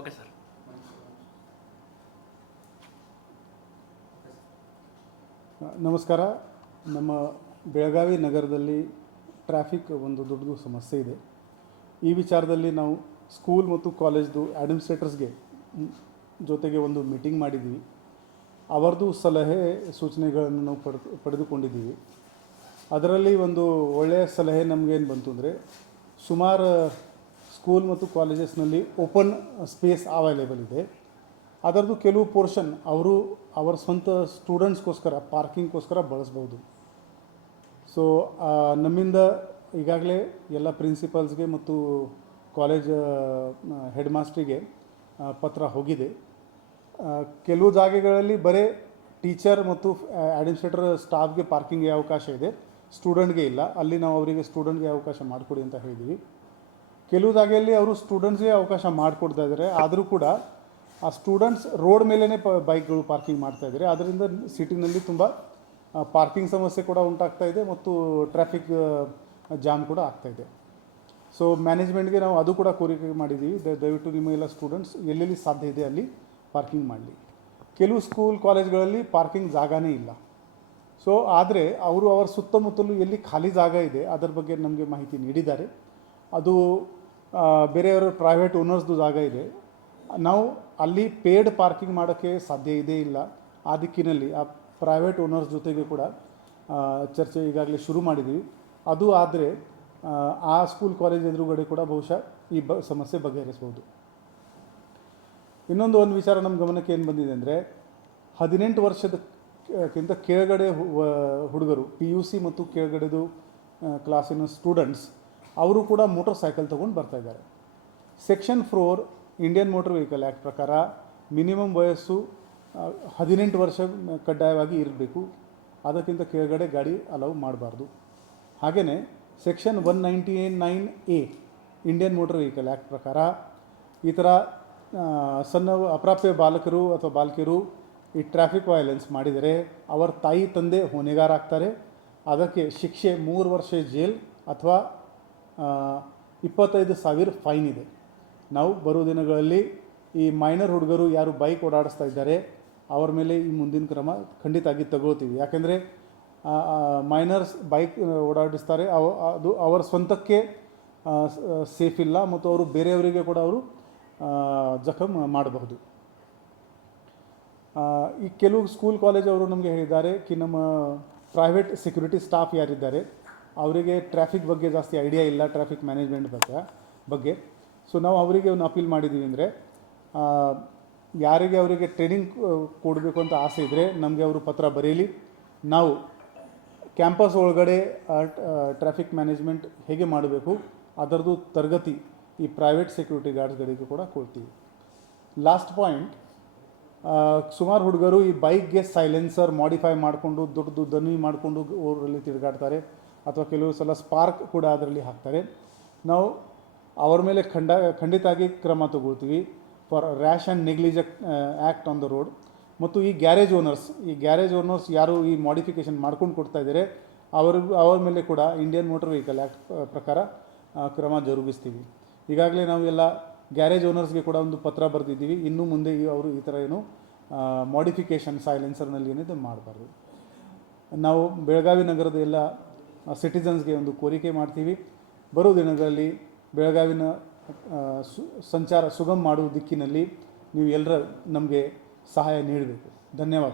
Okay sir. ನಮಸ್ಕಾರ. ನಮ್ಮ ಬೆಳಗಾವಿ ನಗರದಲ್ಲಿ ಟ್ರಾಫಿಕ್ ಒಂದು ದೊಡ್ಡದು ಸಮಸ್ಯೆ ಇದೆ. ಈ ವಿಚಾರದಲ್ಲಿ ನಾವು ಸ್ಕೂಲ್ ಮತ್ತು ಕಾಲೇಜ್ದು ಅಡ್ಮಿನಿಸ್ಟ್ರೇಟರ್ಸ್ಗೆ ಜೊತೆಗೆ ಒಂದು ಮೀಟಿಂಗ್ ಮಾಡಿದ್ದೀವಿ. ಅವರದು ಸಲಹೆ ಸೂಚನೆಗಳನ್ನು ನಾವು ಪಡೆದು, ಪಡೆದುಕೊಂಡಿದ್ದೀವಿ. ಅದರಲ್ಲಿ ಒಂದು ಒಳ್ಳೆಯ ಸಲಹೆ ನಮಗೇನು ಬಂತು ಅಂದರೆ ಸುಮಾರು ಸ್ಕೂಲ್ ಮತ್ತು ಕಾಲೇಜಸ್ನಲ್ಲಿ ಓಪನ್ ಸ್ಪೇಸ್ ಅವೈಲೇಬಲ್ ಇದೆ. ಅದರದ್ದು ಕೆಲವು ಪೋರ್ಷನ್ ಅವರು ಅವರ ಸ್ವಂತ ಸ್ಟೂಡೆಂಟ್ಸ್ಗೋಸ್ಕರ, ಪಾರ್ಕಿಂಗ್ಗೋಸ್ಕರ ಬಳಸ್ಬೋದು. ಸೊ ನಮ್ಮಿಂದ ಈಗಾಗಲೇ ಎಲ್ಲ ಪ್ರಿನ್ಸಿಪಲ್ಸ್ಗೆ ಮತ್ತು ಕಾಲೇಜ್ ಹೆಡ್ ಮಾಸ್ಟ್ರಿಗೆ ಪತ್ರ ಹೋಗಿದೆ. ಕೆಲವು ಜಾಗೆಗಳಲ್ಲಿ ಬರೀ ಟೀಚರ್ ಮತ್ತು ಅಡ್ಮಿನಿಸ್ಟ್ರೇಟರ್ ಸ್ಟಾಫ್ಗೆ ಪಾರ್ಕಿಂಗ್ಗೆ ಅವಕಾಶ ಇದೆ. ಸ್ಟೂಡೆಂಟ್ಗೆ ಇಲ್ಲ. ಅಲ್ಲಿ ನಾವು ಅವರಿಗೆ ಸ್ಟೂಡೆಂಟ್ಗೆ ಅವಕಾಶ ಮಾಡಿಕೊಡಿ ಅಂತ ಹೇಳಿದ್ದೀವಿ ಕೆಲವು ಜಾಗೆಯಲ್ಲಿ ಅವರು ಸ್ಟೂಡೆಂಟ್ಸ್ಗೆ ಅವಕಾಶ ಮಾಡಿಕೊಡ್ತಾ ಇದ್ದಾರೆ. ಆದರೂ ಕೂಡ ಆ ಸ್ಟೂಡೆಂಟ್ಸ್ ರೋಡ್ ಮೇಲೇ ಪ ಬೈಕ್ಗಳು ಪಾರ್ಕಿಂಗ್ ಮಾಡ್ತಾ ಇದ್ದಾರೆ. ಅದರಿಂದ ಸಿಟಿನಲ್ಲಿ ತುಂಬ ಪಾರ್ಕಿಂಗ್ ಸಮಸ್ಯೆ ಕೂಡ ಉಂಟಾಗ್ತಾ ಇದೆ ಮತ್ತು ಟ್ರಾಫಿಕ್ ಜಾಮ್ ಕೂಡ ಆಗ್ತಾ ಇದೆ. ಸೊ ಮ್ಯಾನೇಜ್ಮೆಂಟ್ಗೆ ನಾವು ಅದು ಕೂಡ ಕೋರಿಕೆ ಮಾಡಿದ್ದೀವಿ. ದಯವಿಟ್ಟು ನಿಮ್ಮ ಎಲ್ಲ ಸ್ಟೂಡೆಂಟ್ಸ್ ಎಲ್ಲೆಲ್ಲಿ ಸಾಧ್ಯ ಇದೆ ಅಲ್ಲಿ ಪಾರ್ಕಿಂಗ್ ಮಾಡಲಿ. ಕೆಲವು ಸ್ಕೂಲ್ ಕಾಲೇಜ್ಗಳಲ್ಲಿ ಪಾರ್ಕಿಂಗ್ ಜಾಗನೇ ಇಲ್ಲ. ಸೊ ಆದರೆ ಅವರು ಅವರ ಸುತ್ತಮುತ್ತಲೂ ಎಲ್ಲಿ ಖಾಲಿ ಜಾಗ ಇದೆ, ಅದರ ಬಗ್ಗೆ ನಮಗೆ ಮಾಹಿತಿ ನೀಡಿದ್ದಾರೆ. ಅದು ಬೇರೆಯವರ ಪ್ರೈವೇಟ್ ಓನರ್ಸ್ದು ಜಾಗ ಇದೆ. ನಾವು ಅಲ್ಲಿ ಪೇಡ್ ಪಾರ್ಕಿಂಗ್ ಮಾಡೋಕ್ಕೆ ಸಾಧ್ಯ ಇದೇ ಇಲ್ಲ. ಆ ದಿಕ್ಕಿನಲ್ಲಿ ಆ ಪ್ರೈವೇಟ್ ಓನರ್ಸ್ ಜೊತೆಗೆ ಕೂಡ ಚರ್ಚೆ ಈಗಾಗಲೇ ಶುರು ಮಾಡಿದ್ದೀವಿ ಅದು ಆದರೆ, ಆ ಸ್ಕೂಲ್ ಕಾಲೇಜ್ ಎದುರುಗಡೆ ಕೂಡ ಬಹುಶಃ ಈ ಬ, ಸಮಸ್ಯೆ ಬಗೆಹರಿಸ್ಬೋದು ಇನ್ನೊಂದು ಒಂದು ವಿಚಾರ ನಮ್ಮ ಗಮನಕ್ಕೆ ಏನು ಬಂದಿದೆ ಅಂದರೆ, ಹದಿನೆಂಟು ವರ್ಷದಕ್ಕಿಂತ ಕೆಳಗಡೆ ಹುಡುಗರು ಪಿ ಯು ಸಿ ಮತ್ತು ಕೆಳಗಡೆದು ಕ್ಲಾಸಿನ ಸ್ಟೂಡೆಂಟ್ಸ್ ಅವರು ಕೂಡ ಮೋಟರ್ ಸೈಕಲ್ ತೊಗೊಂಡು ಬರ್ತಾ ಇದ್ದಾರೆ. Section four Indian motor vehicle act ಪ್ರಕಾರ ಮಿನಿಮಮ್ ವಯಸ್ಸು ಹದಿನೆಂಟು ವರ್ಷ ಕಡ್ಡಾಯವಾಗಿ ಇರಬೇಕು. ಅದಕ್ಕಿಂತ ಕೆಳಗಡೆ ಗಾಡಿ ಅಲೌ ಮಾಡಬಾರ್ದು. ಹಾಗೆಯೇ section one ninety nine A Indian motor vehicle act ಪ್ರಕಾರ ಈ ಥರ ಸಣ್ಣ ಅಪ್ರಾಪ್ಯ ಬಾಲಕರು ಅಥವಾ ಬಾಲಕಿಯರು ಈ ಟ್ರಾಫಿಕ್ ವೈಲೆನ್ಸ್ ಮಾಡಿದರೆ ಅವರ ತಾಯಿ ತಂದೆ ಹೊಣೆಗಾರಾಗ್ತಾರೆ ಅದಕ್ಕೆ ಶಿಕ್ಷೆ ಮೂರು ವರ್ಷ ಜೈಲ್ ಅಥವಾ ಇಪ್ಪತ್ತೈದು ಸಾವಿರ ಫೈನ್ ಇದೆ. ನಾವು ಬರೋ ದಿನಗಳಲ್ಲಿ ಈ ಮೈನರ್ ಹುಡುಗರು ಯಾರು ಬೈಕ್ ಓಡಾಡಿಸ್ತಾ ಇದ್ದಾರೆ, ಅವ್ರ ಮೇಲೆ ಈ ಮುಂದಿನ ಕ್ರಮ ಖಂಡಿತಾಗಿ ತಗೊಳ್ತೀವಿ ಯಾಕೆಂದರೆ ಮೈನರ್ಸ್ ಬೈಕ್ ಓಡಾಡಿಸ್ತಾರೆ, ಅವ, ಅದು ಅವರ ಸ್ವಂತಕ್ಕೆ ಸೇಫ್ ಇಲ್ಲ, ಮತ್ತು ಅವರು ಬೇರೆಯವರಿಗೆ ಕೂಡ ಅವರು ಜಖಮ್ ಮಾಡಬಹುದು. ಈ ಕೆಲವು ಸ್ಕೂಲ್ ಕಾಲೇಜ್ ಅವರು ನಮಗೆ ಹೇಳಿದ್ದಾರೆ, ಕಿ, ನಮ್ಮ ಪ್ರೈವೇಟ್ ಸೆಕ್ಯೂರಿಟಿ ಸ್ಟಾಫ್ ಯಾರಿದ್ದಾರೆ ಅವರಿಗೆ ಟ್ರಾಫಿಕ್ ಬಗ್ಗೆ ಜಾಸ್ತಿ ಐಡಿಯಾ ಇಲ್ಲ ಟ್ರಾಫಿಕ್ ಮ್ಯಾನೇಜ್ಮೆಂಟ್ ಬಗ್ಗೆ ಬಗ್ಗೆ. ಸೊ ನಾವು ಅವರಿಗೆ ಒಂದು ಅಪೀಲ್ ಮಾಡಿದ್ದೀವಿ ಅಂದರೆ ಯಾರಿಗೆ ಅವರಿಗೆ ಟ್ರೈನಿಂಗ್ ಕೊಡಬೇಕು ಅಂತ ಆಸೆ ಇದ್ದರೆ ನಮಗೆ ಅವರು ಪತ್ರ ಬರೀಲಿ. ನಾವು ಕ್ಯಾಂಪಸ್ ಒಳಗಡೆ ಟ್ರಾಫಿಕ್ ಮ್ಯಾನೇಜ್ಮೆಂಟ್ ಹೇಗೆ ಮಾಡಬೇಕು, ಅದರದ್ದು ತರಗತಿ ಈ ಪ್ರೈವೇಟ್ ಸೆಕ್ಯೂರಿಟಿ ಗಾರ್ಡ್ಸ್ಗಳಿಗೂ ಕೂಡ ಕೊಡ್ತೀವಿ. ಲಾಸ್ಟ್ ಪಾಯಿಂಟ್ ಸುಮಾರು ಹುಡುಗರು ಈ ಬೈಕ್ಗೆ ಸೈಲೆನ್ಸರ್ ಮಾಡಿಫೈ ಮಾಡಿಕೊಂಡು ದೊಡ್ಡದು ದನಿ ಮಾಡಿಕೊಂಡು ಊರಲ್ಲಿ ತಿರುಗಾಡ್ತಾರೆ. ಅಥವಾ ಕೆಲವು ಸಲ ಸ್ಪಾರ್ಕ್ ಕೂಡ ಅದರಲ್ಲಿ ಹಾಕ್ತಾರೆ. ನಾವು ಅವ್ರ ಮೇಲೆ ಖಂಡ ಖಂಡಿತಾಗಿ ಕ್ರಮ ತಗೊಳ್ತೀವಿ. For rash and negligent act on the road. ಮತ್ತು ಈ ಗ್ಯಾರೇಜ್ ಓನರ್ಸ್, ಈ ಗ್ಯಾರೇಜ್ ಓನರ್ಸ್ ಯಾರು ಈ ಮಾಡಿಫಿಕೇಷನ್ ಮಾಡ್ಕೊಂಡು ಕೊಡ್ತಾ ಇದ್ದಾರೆ, ಅವ್ರ ಅವ್ರ ಮೇಲೆ ಕೂಡ ಇಂಡಿಯನ್ ಮೋಟರ್ ವೆಹಿಕಲ್ ಆ್ಯಕ್ಟ್ ಪ್ರಕಾರ ಕ್ರಮ ಜರುಗಿಸ್ತೀವಿ. ಈಗಾಗಲೇ ನಾವು ಎಲ್ಲ ಗ್ಯಾರೇಜ್ ಓನರ್ಸ್ಗೆ ಕೂಡ ಒಂದು ಪತ್ರ ಬರೆದಿದ್ದೀವಿ. ಇನ್ನು ಮುಂದೆ ಅವರು ಈ ಥರ ಏನು ಮಾಡಿಫಿಕೇಷನ್ ಸೈಲೆನ್ಸರ್ನಲ್ಲಿ ಏನಿದೆ ಮಾಡಬಾರ್ದು. ನಾವು ಬೆಳಗಾವಿ ನಗರದ ಎಲ್ಲ ಸಿಟಿಸನ್ಸ್ಗೆ ಒಂದು ಕೋರಿಕೆ ಮಾಡ್ತೀವಿ. ಬರೋ ದಿನಗಳಲ್ಲಿ ಬೆಳಗಾವಿನ ಸಂಚಾರ ಸುಗಮ ಮಾಡುವ ದಿಕ್ಕಿನಲ್ಲಿ ನೀವು ಎಲ್ಲರ ನಮಗೆ ಸಹಾಯ ನೀಡಬೇಕು. ಧನ್ಯವಾದ.